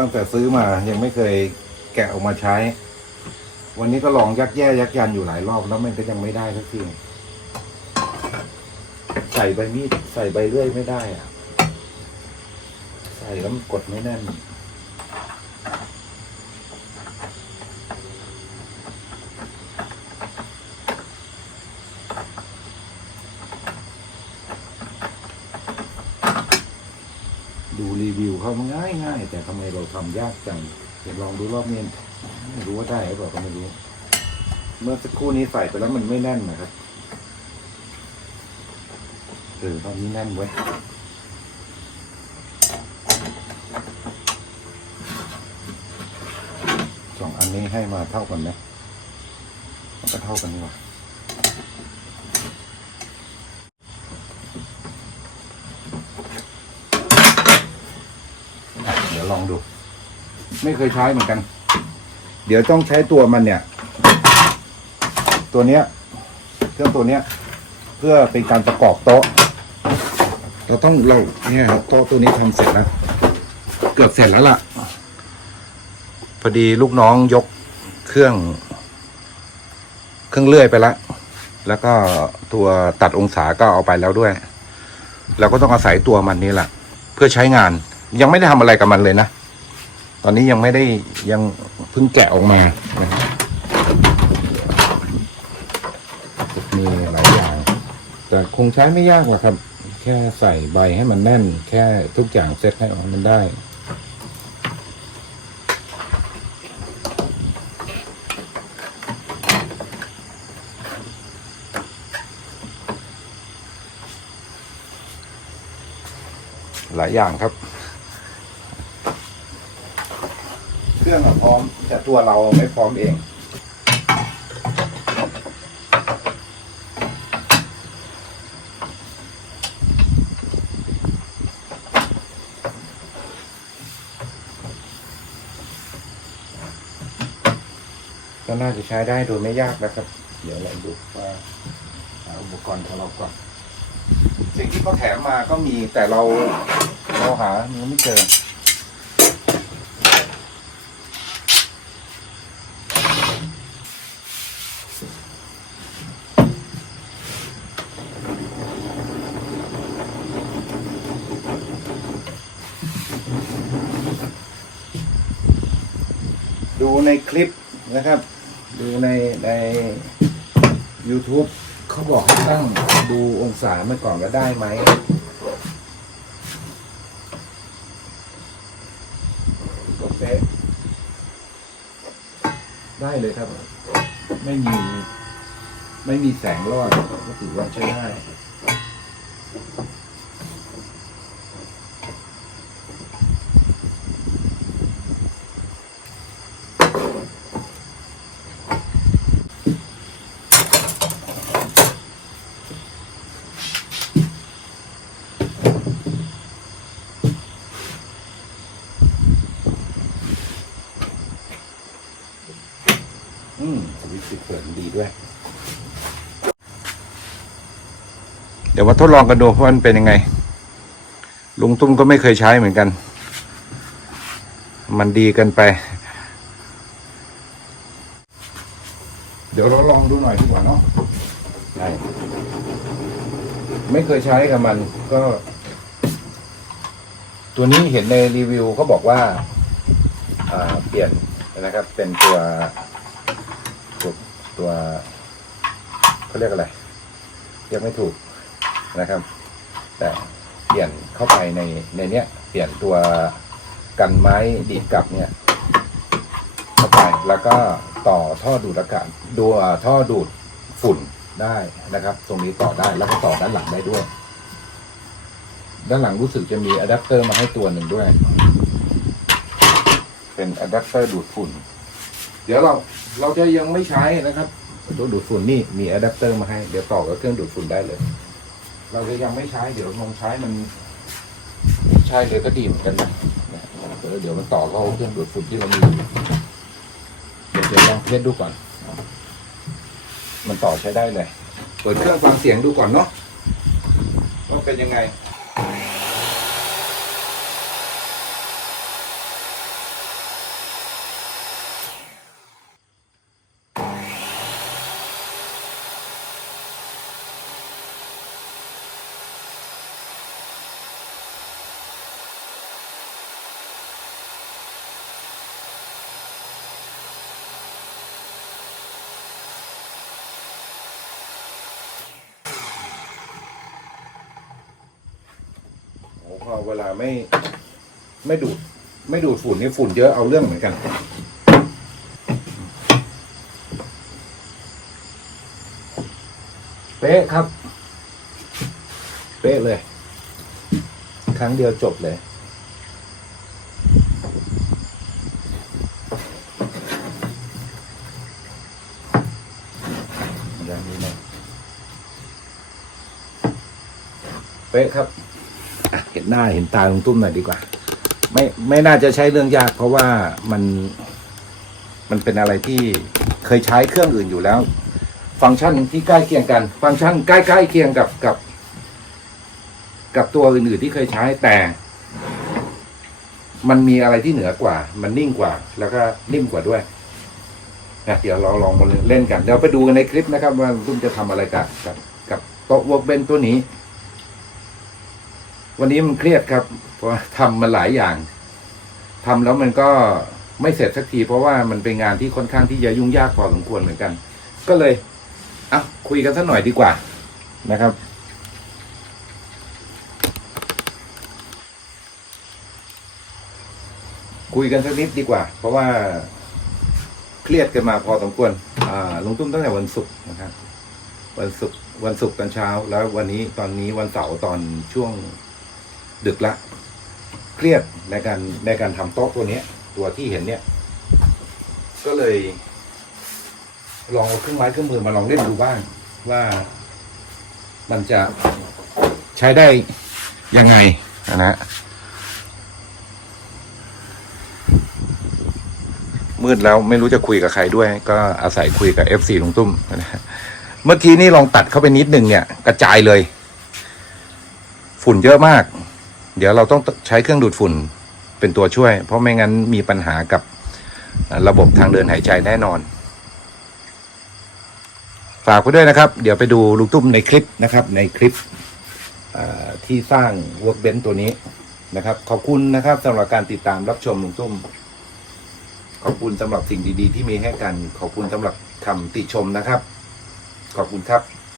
ตั้งแต่ซื้อมายังไม่เคยแกะออกมาใช้ วันนี้ก็ลองยักแย่ยักยันอยู่หลายรอบแล้วมันก็ยังไม่ได้สักทีใส่ใบมีดใส่ใบเลื่อยไม่ได้อะใส่แล้วกดไม่แน่น ดูรีวิวเขามันง่ายง่ายๆแต่ทำไมเราทำยากจังเดี๋ยวลองดูรอบนี้ไม่รู้ว่าได้หรือเปล่าก็ไม่รู้ เมื่อสักครู่นี้ใส่ไปแล้วมันไม่แน่นนะครับเออตอนนี้แน่นไว้สองอันนี้ให้มาเท่ากันไหมมันก็เท่ากันนี่หว่า อะเดี๋ยวลองดู ไม่เคยใช้เหมือนกัน เดี๋ยวต้องใช้ตัวมันเนี่ย ตัวเนี้ย เครื่องตัวเนี้ย เพื่อเป็นการประกอบโต๊ะ เราต้องเราเนี่ยครับโต๊ะตัวนี้ทำเสร็จแล้ว เกือบเสร็จแล้วล่ะ พอดีลูกน้องยกเครื่อง เครื่องเลื่อยไปแล้วแล้วก็ตัวตัดองศาก็เอาไปแล้วด้วย เราก็ต้องอาศัยตัวมันนี่แหละ เพื่อใช้งาน ยังไม่ได้ทำอะไรกับมันเลยนะ ตอนนี้ยังไม่ได้ยังเพิ่งแกะออกมานะครับมีหลายอย่าง แต่คงใช้ไม่ยากหรอกครับ แค่ใส่ใบให้มันแน่น แค่ทุกอย่างเซตให้ออกมันได้หลายอย่างครับ เค รื่องอะพร้อม แต่ตัวเราไม่พร้อมเองก็น่าจะใช้ได้โดยไม่ยากนะครับ เดี๋ยวเราดูว่าอุปกรณ์ของเราก่อนสิ่งที่เขาแถมมาก็มีแต่เราเราหามันไม่เจอ ดูในคลิปนะครับ ดูในใน YouTube เขาบอกให้ตั้งดูองศาเมื่อก่อนก็ได้ไหมโอเคได้เลยครับ ไม่มี ไม่มีแสงรอดก็ถือว่าใช้ได้ อืมสวิตช์ปิดเปิดดีด้วย เดี๋ยวมาทดลองกันดูว่ามันเป็นยังไง ลุงตุ้มก็ไม่เคยใช้เหมือนกัน มันดีกันไป เดี๋ยวเราลองดูหน่อยดีกว่าเนาะได้ไม่เคยใช้กับมันก็ ตัวนี้เห็นในรีวิวเขาบอกว่าอ่าเปลี่ยนนะครับ เป็นตัวตัวตัวเขาเรียกอะไรเรียกไม่ถูก นะครับ แต่เปลี่ยนเข้าไปในในเนี้ยเปลี่ยนตัวกันไม้ดีดกลับเนี่ยเข้าไปแล้วก็ต่อท่อดูดอากาศดูท่อดูดฝุ่นได้นะครับ ตรงนี้ต่อได้แล้วก็ต่อด้านหลังได้ด้วย ด้านหลังรู้สึกจะมีอะแดปเตอร์มาให้ตัวหนึ่งด้วย เป็นอะแดปเตอร์ดูดฝุ่น เดี๋ยวเราเราจะยังไม่ใช้นะครับตัวดูดฝุ่นนี่มีอะแดปเตอร์มาให้ เดี๋ยวต่อกับเครื่องดูดฝุ่นได้เลย เราจะยังไม่ใช้เดี๋ยวลองใช้มันใช่เลยก็ดีเหมือนกันนะเดี๋ยวมันต่อเข้าเครื่องดูดฝุ่นที่เรามีเดี๋ยวเดี๋ยวลองเทสดูก่อน มันต่อใช้ได้เลยเปิดเครื่องฟังเสียงดูก่อนเนาะว่าเป็นยังไง พ อเวลาไม่ไม่ดูด ไม่ดูดฝุ่นนี่ฝุ่นเยอะเอาเรื่องเหมือนกัน เป๊ะครับ เป๊ะเลย ครั้งเดียวจบเลยอย่างนี้นะเป๊ะครับ เห็นหน้าเห็นตาลุงตุ้มหน่อยดีกว่า ไม่ไม่น่าจะใช้เรื่องยาก เพราะว่ามันมันเป็นอะไรที่เคยใช้เครื่องอื่นอยู่แล้ว ฟังก์ชันที่ใกล้เคียงกัน ฟังก์ชันใกล้ๆเคียงกับกับ กับตัวอื่นๆที่เคยใช้แต่ มันมีอะไรที่เหนือกว่า มันนิ่งกว่า แล้วก็นิ่มกว่าด้วยนะเดี๋ยวเราลองมาเล่นกันเดี๋ยวไปดูกันในคลิปนะครับ ว่าลุงตุ้มจะทำอะไรกับกับกับโต๊ะวอกเบนตัวนี้ วันนี้มันเครียดครับ เพราะทำมาหลายอย่างทำแล้วมันก็ไม่เสร็จสักที เพราะว่ามันเป็นงานที่ค่อนข้างที่จะยุ่งยากพอสมควรเหมือนกัน ก็เลยอะคุยกันสักหน่อยดีกว่านะครับคุยกันสักนิดดีกว่า เพราะว่าเครียดกันมาพอสมควรอ่าลงตุ้มตั้งแต่วันศุกร์นะครับ วันศุกร์วันศุกร์ตอนเช้า แล้ววันนี้ตอนนี้วันเสาร์ตอนช่วง ดึกละ เครียดในการในการทำโต๊ะตัวนี้ตัวที่เห็นเนี่ย ก็เลย ลองเอาเครื่องไม้เครื่องมือมาลองเล่นดูบ้าง ว่ามันจะใช้ได้ยังไงนะฮะมืดแล้วไม่รู้จะคุยกับใครด้วย ก็อาศัยคุยกับ FC ลุงตุ้มนะฮะเมื่อกี้นี่ลองตัดเข้าไปนิดนึงเนี่ย กระจายเลย ฝุ่นเยอะมาก เดี๋ยวเราต้องใช้เครื่องดูดฝุ่นเป็นตัวช่วย เพราะไม่งั้นมีปัญหากับระบบทางเดินหายใจแน่นอน ฝากไว้ด้วยนะครับ เดี๋ยวไปดูลุงตุ้มในคลิปนะครับ ในคลิปที่สร้าง workbench ตัวนี้นะครับ ขอบคุณนะครับสำหรับการติดตามรับชมลุงตุ้ม ขอบคุณสำหรับสิ่งดี ๆ ที่มีให้กัน ขอบคุณสำหรับคำติชมนะครับ ขอบคุณครับ